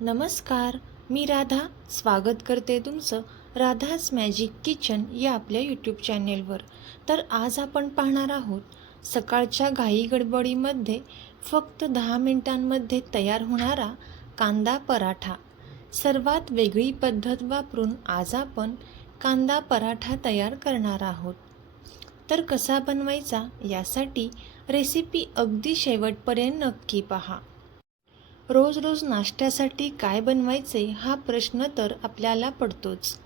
नमस्कार मी राधा. स्वागत करते तुमचं राधाज मॅजिक किचन या आपल्या यूट्यूब चॅनेलवर तर आज आपण पाहणार आहोत सकाळच्या घाई गडबडीमध्ये फक्त दहा मिनिटांमध्ये तयार होणारा कांदा पराठा. सर्वात वेगळी पद्धत वापरून आज आपण कांदा पराठा तयार करणार आहोत. तर कसा बनवायचा यासाठी रेसिपी अगदी शेवटपर्यंत नक्की पहा. रोज रोज नाश्त्यासाठी काय बनवायचे हा प्रश्न तर आपल्याला पडतोच.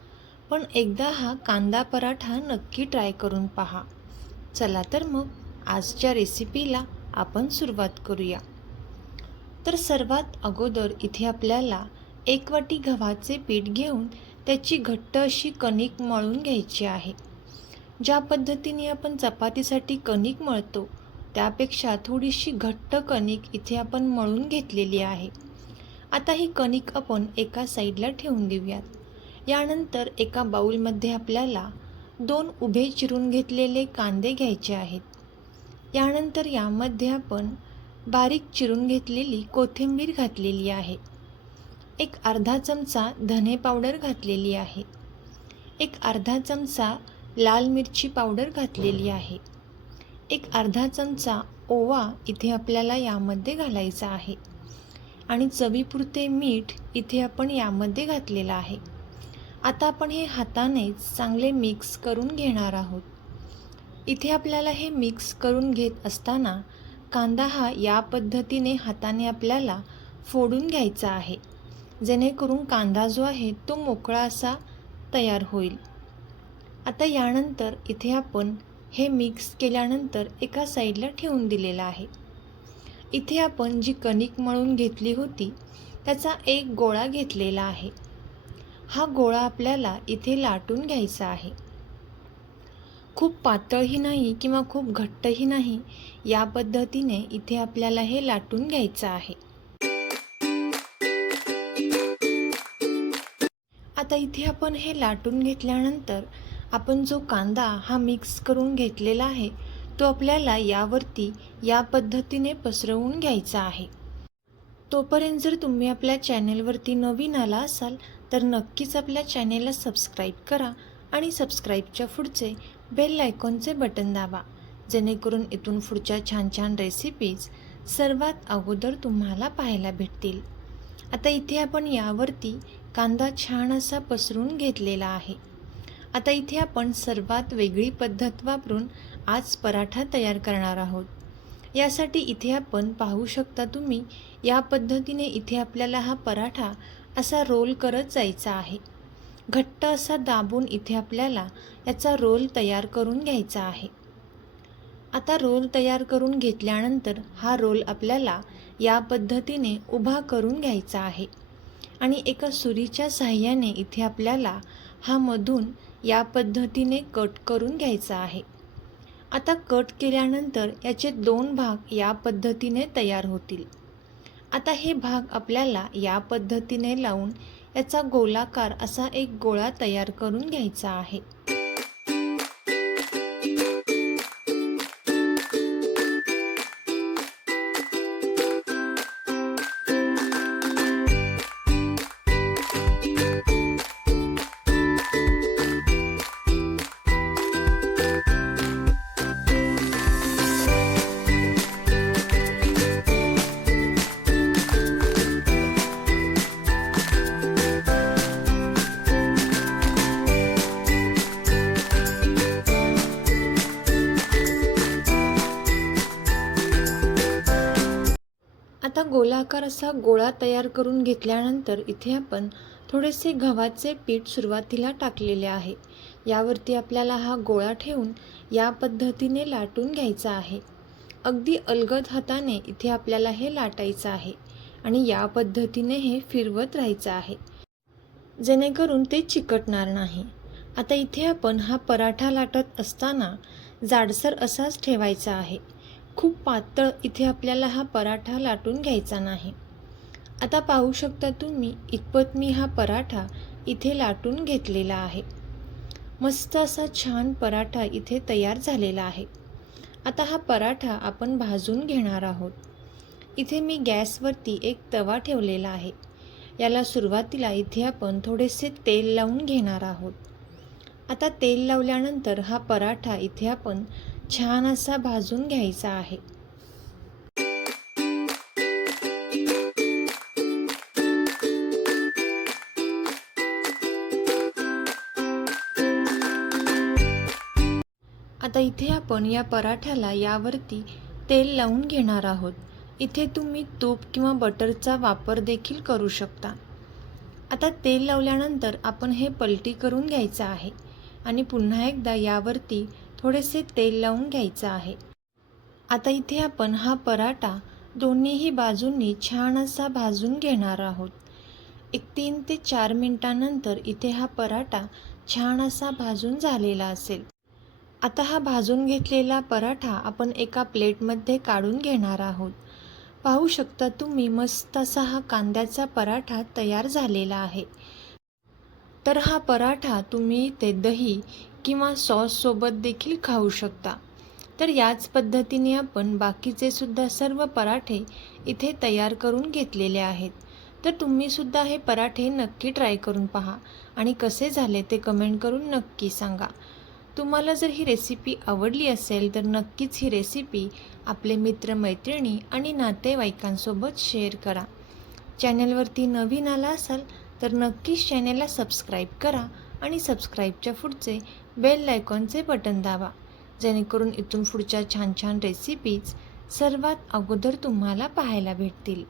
पण एकदा हा कांदा पराठा नक्की ट्राय करून पहा. चला तर मग आजच्या रेसिपीला आपण सुरुवात करूया. तर सर्वात अगोदर इथे आपल्याला एक वाटी गव्हाचे पीठ घेऊन त्याची घट्ट अशी कणिक मळून घ्यायची आहे. ज्या पद्धतीने आपण चपातीसाठी कणिक मळतो त्यापेक्षा थोडीशी घट्ट कणिक इथे आपण मळून घेतलेली आहे. आता ही कणिक आपण एका साईडला ठेवून देऊयात. यानंतर एका बाऊलमध्ये आपल्याला दोन उभे चिरून घेतलेले कांदे घ्यायचे आहेत. यानंतर यामध्ये आपण बारीक चिरून घेतलेली कोथिंबीर घातलेली आहे. एक अर्धा चमचा धने पावडर घातलेली आहे. एक अर्धा चमचा लाल मिरची पावडर घातलेली आहे. एक अर्धा चमचा ओवा इथे आपल्याला यामध्ये घालायचा आहे. आणि चवीपुरते मीठ इथे आपण यामध्ये घातलेलं आहे. आता आपण हे हाताने चांगले मिक्स करून घेणार आहोत. इथे आपल्याला हे मिक्स करून घेत असताना कांदा हा या पद्धतीने हाताने आपल्याला फोडून घ्यायचा आहे. जेणेकरून कांदा जो आहे तो मोकळा असा तयार होईल. आता यानंतर इथे आपण हे मिक्स केल्यानंतर एका साईडला ठेवून दिलेलं आहे. इथे आपण जी कणिक मळून घेतली होती त्याचा एक गोळा घेतलेला आहे. हा गोळा आपल्याला इथे लाटून घ्यायचा आहे. खूप पातळही नाही किंवा खूप घट्टही नाही या पद्धतीने इथे आपल्याला हे लाटून घ्यायचं आहे. आता इथे आपण हे लाटून घेतल्यानंतर आपण जो कांदा हा मिक्स करून घेतलेला आहे तो आपल्याला यावरती या पद्धतीने पसरवून घ्यायचा आहे. तोपर्यंत जर तुम्ही आपल्या चॅनेलवरती नवीन आला असाल तर नक्कीच आपल्या चॅनेलला सबस्क्राईब करा आणि सबस्क्राईबच्या पुढचे बेल आयकॉनचे बटन दाबा जेणेकरून इथून पुढच्या छान छान रेसिपीज सर्वात अगोदर तुम्हाला पाहायला भेटतील. आता इथे आपण यावरती कांदा छान असा पसरून घेतलेला आहे. आता इथे आपण सर्वात वेगळी पद्धत वापरून आज पराठा तयार करणार आहोत. यासाठी इथे आपण पाहू शकता तुम्ही या पद्धतीने इथे आपल्याला हा पराठा असा रोल करत जायचा आहे. घट्ट असा दाबून इथे आपल्याला याचा रोल तयार करून घ्यायचा आहे. आता रोल तयार करून घेतल्यानंतर हा रोल आपल्याला या पद्धतीने उभा करून घ्यायचा आहे. आणि एका सुरीच्या साह्याने इथे आपल्याला हा मधून या पद्धतीने कट करून घ्यायचा आहे. आता कट केल्यानंतर याचे दोन भाग या पद्धतीने तयार होतील. आता हे भाग आपल्याला या पद्धतीने लावून याचा गोलाकार असा एक गोळा तयार करून घ्यायचा आहे. आता गोलाकार असा गोळा तयार करून घेतल्यानंतर इथे आपण थोडेसे गव्हाचे पीठ सुरुवातीला टाकलेले आहे. यावरती आपल्याला हा गोळा ठेवून या पद्धतीने लाटून घ्यायचा आहे. अगदी अलगद हाताने इथे आपल्याला हे लाटायचं आहे आणि या पद्धतीने हे फिरवत राहायचं आहे. जेणेकरून ते चिकटणार नाही. आता इथे आपण हा पराठा लाटत असताना जाडसर असाच ठेवायचा आहे. खूप पातळ इथे आपल्याला हा पराठा लाटून घ्यायचा नाही. आता पाहू शकता तुम्ही इतपत मी हा पराठा इथे लाटून घेतलेला आहे. मस्त असा छान पराठा इथे तयार झालेला आहे. आता हा पराठा आपण भाजून घेणार आहोत. इथे मी गॅसवरती एक तवा ठेवलेला आहे. याला सुरुवातीला इथे आपण थोडेसे तेल लावून घेणार आहोत. आता तेल लावल्यानंतर हा पराठा इथे आपण छान असा भाजून घ्यायचा आहे. आता इथे आपण या पराठ्याला यावरती तेल लावून घेणार आहोत. इथे तुम्ही तूप किंवा बटरचा वापर देखील करू शकता. आता तेल लावल्यानंतर आपण हे पलटी करून घ्यायचं आहे. आणि पुन्हा एकदा यावरती थोडेसे तेल लावून घ्यायचं आहे. आता इथे आपण हा पराठा दोन्हीही बाजूंनी छान असा भाजून घेणार आहोत. एक तीन ते चार मिनटानंतर इथे हा पराठा छान असा भाजून झालेला असेल. आता हा भाजून घेतलेला पराठा आपण एका प्लेटमध्ये काढून घेणार आहोत. पाहू शकता तुम्ही मस्त असा हा कांद्याचा पराठा तयार झालेला आहे. तर हा पराठा तुम्ही इथे दही किंवा सॉससोबत देखील खाऊ शकता. तर याच पद्धतीने आपण बाकीचे सुद्धा सर्व पराठे इथे तयार करून घेतलेले आहेत. तर तुम्हीसुद्धा हे पराठे नक्की ट्राय करून पहा आणि कसे झाले ते कमेंट करून नक्की सांगा. तुम्हाला जर ही रेसिपी आवडली असेल तर नक्कीच ही रेसिपी आपले मित्रमैत्रिणी आणि नातेवाईकांसोबत शेअर करा. चॅनलवरती नवीन आला असाल तर नक्कीच चॅनलला सबस्क्राईब करा आणि सबस्क्राईबच्या पुढचे बेल आयकॉनचे बटन दाबा. जेणेकरून इथून पुढच्या छान छान रेसिपीज सर्वात अगोदर तुम्हाला पाहायला भेटतील.